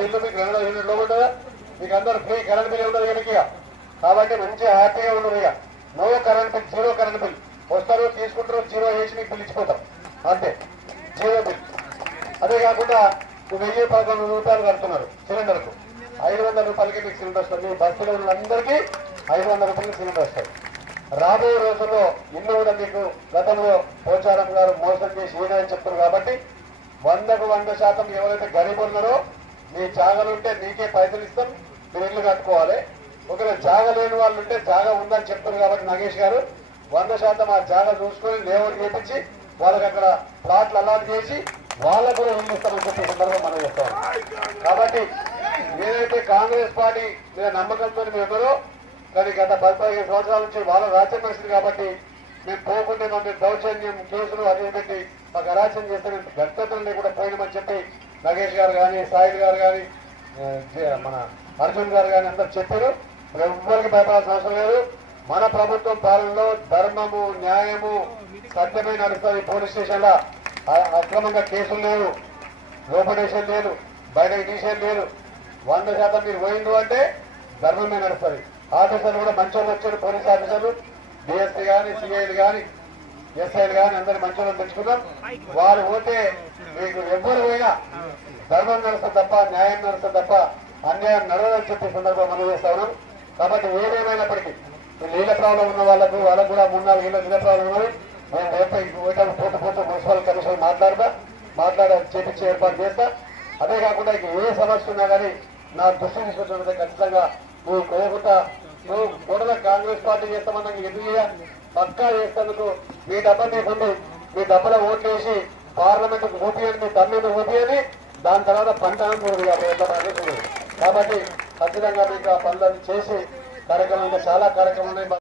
Bill మీకు రెండు ఐదు కిలోమీటర్ మీకు అందరు ఫ్రీ కరెంట్ బిల్ ఉండదు కనుక కాబట్టి మంచి హ్యాపీగా ఉండదు ఇక. No current bill zero current bill వస్తారు తీసుకుంటారు జీరో వేసి మీకు బిల్ ఇచ్చిపోతాం. అంతే. జీరో బిల్ అదే కాకుండా వెయ్యి పదకొండు రూపాయలు కడుతున్నారు సిలిండర్కు. ఐదు వందల రూపాయలకి మీకు సిలిండర్ వస్తారు మీ బస్సులో ఉన్నందరికీ ఐదు వందల రూపాయలకి సిలిండర్ వస్తారు రాబోయే రోజుల్లో ఇల్లు కూడా మీకు గతంలో పోచారం గారు మోసం చేసి ఏదైనా చెప్తున్నారు కాబట్టి వందకు వంద శాతం ఎవరైతే గరీబ్ ఉన్నారో మీ జాగలు ఉంటే పైసలు ఇస్తాం మీరు ఇల్లు కట్టుకోవాలి. ఒకవేళ జాగ లేని వాళ్ళు ఉంటే జాగ ఉందని చెప్తారు కాబట్టి నాగేష్ గారు వంద శాతం ఆ జాగ చూసుకొని లేఅవుట్ చేపించి వాళ్ళకి అక్కడ ప్లాట్లు అలాట్ చేసి వాళ్ళకు కూడా ఇల్లు ఇస్తామని చెప్పి మనం చెప్తాం. కాబట్టి ఏదైతే కాంగ్రెస్ పార్టీ మీద నమ్మకంతో మీరు ఎవరో కానీ గత పది పదిహేను సంవత్సరాల నుంచి వాళ్ళ రాజ్యం పరిస్థితి కాబట్టి మేము పోకుండా మమ్మల్ని దౌర్జన్యం కేసులు అవి పెట్టి మాకు అరాచం చేస్తే మేము గట్టతలు లేకుండా పోయినామని చెప్పి నగేష్ గారు కానీ సాయిల్ గారు కానీ మన అర్జున్ గారు కానీ అందరు చెప్పారు. మరి ఎవ్వరికి భయపడాల్సిన అవసరం లేదు. మన ప్రభుత్వం పాలనలో ధర్మము న్యాయము సత్యమే నడుస్తుంది. పోలీస్ స్టేషన్లో అక్రమంగా కేసులు లేవు. లోపడేషన్ లేదు. బయట తీసేది లేదు. వంద శాతం మీరు పోయిండు అంటే ధర్మమే నడుస్తుంది. ఆఫీసర్లు కూడా మంచోళ్ళు వచ్చారు పోలీస్ ఆఫీసర్లు. డిఎస్పీ కానీ సిఐలు కానీ ఎస్ఐలు కానీ అందరు మంచోళ్ళు తెచ్చుకున్నాం వారు పోతే మీకు ఎవ్వరు పోయినా ధర్మం నడుస్తుంది తప్ప న్యాయం నడుస్తుంది తప్ప అన్యాయం నడవదని చెప్పే సందర్భం మనం చేస్తా ఉన్నాం. కాబట్టి ఏదేమైనప్పటికీ నీళ్ళ ప్రాబ్లం ఉన్న వాళ్ళకు వాళ్ళకు కూడా మూడు నాలుగు నీళ్ళ ప్రాబ్లం ఉన్నది. మేము రేపు పోయేటప్పుడు పోతూ పోతూ మున్సిపల్ కమిషన్ మాట్లాడదా మాట్లాడ చేపించి ఏర్పాటు చేస్తా. అదే కాకుండా ఇక ఏ సమస్య ఉన్నా కానీ నా దృష్టి తీసుకొచ్చినట్లయితే ఖచ్చితంగా నువ్వు కోరుకుంటా. నువ్వు కూడా కాంగ్రెస్ పార్టీ చేస్తామన్నా ఎందుకు చేయ పక్కా చేస్తాను మీ డబ్బా నీకుంది మీ దెబ్బల ఓట్లేసి వేసి పార్లమెంట్ ఊపియని మీ తమ్మిని ఊపియని దాని తర్వాత పంట కాబట్టి ఖచ్చితంగా మీకు ఆ పనులన్నీ చేసి కార్యక్రమం చాలా కార్యక్రమాలు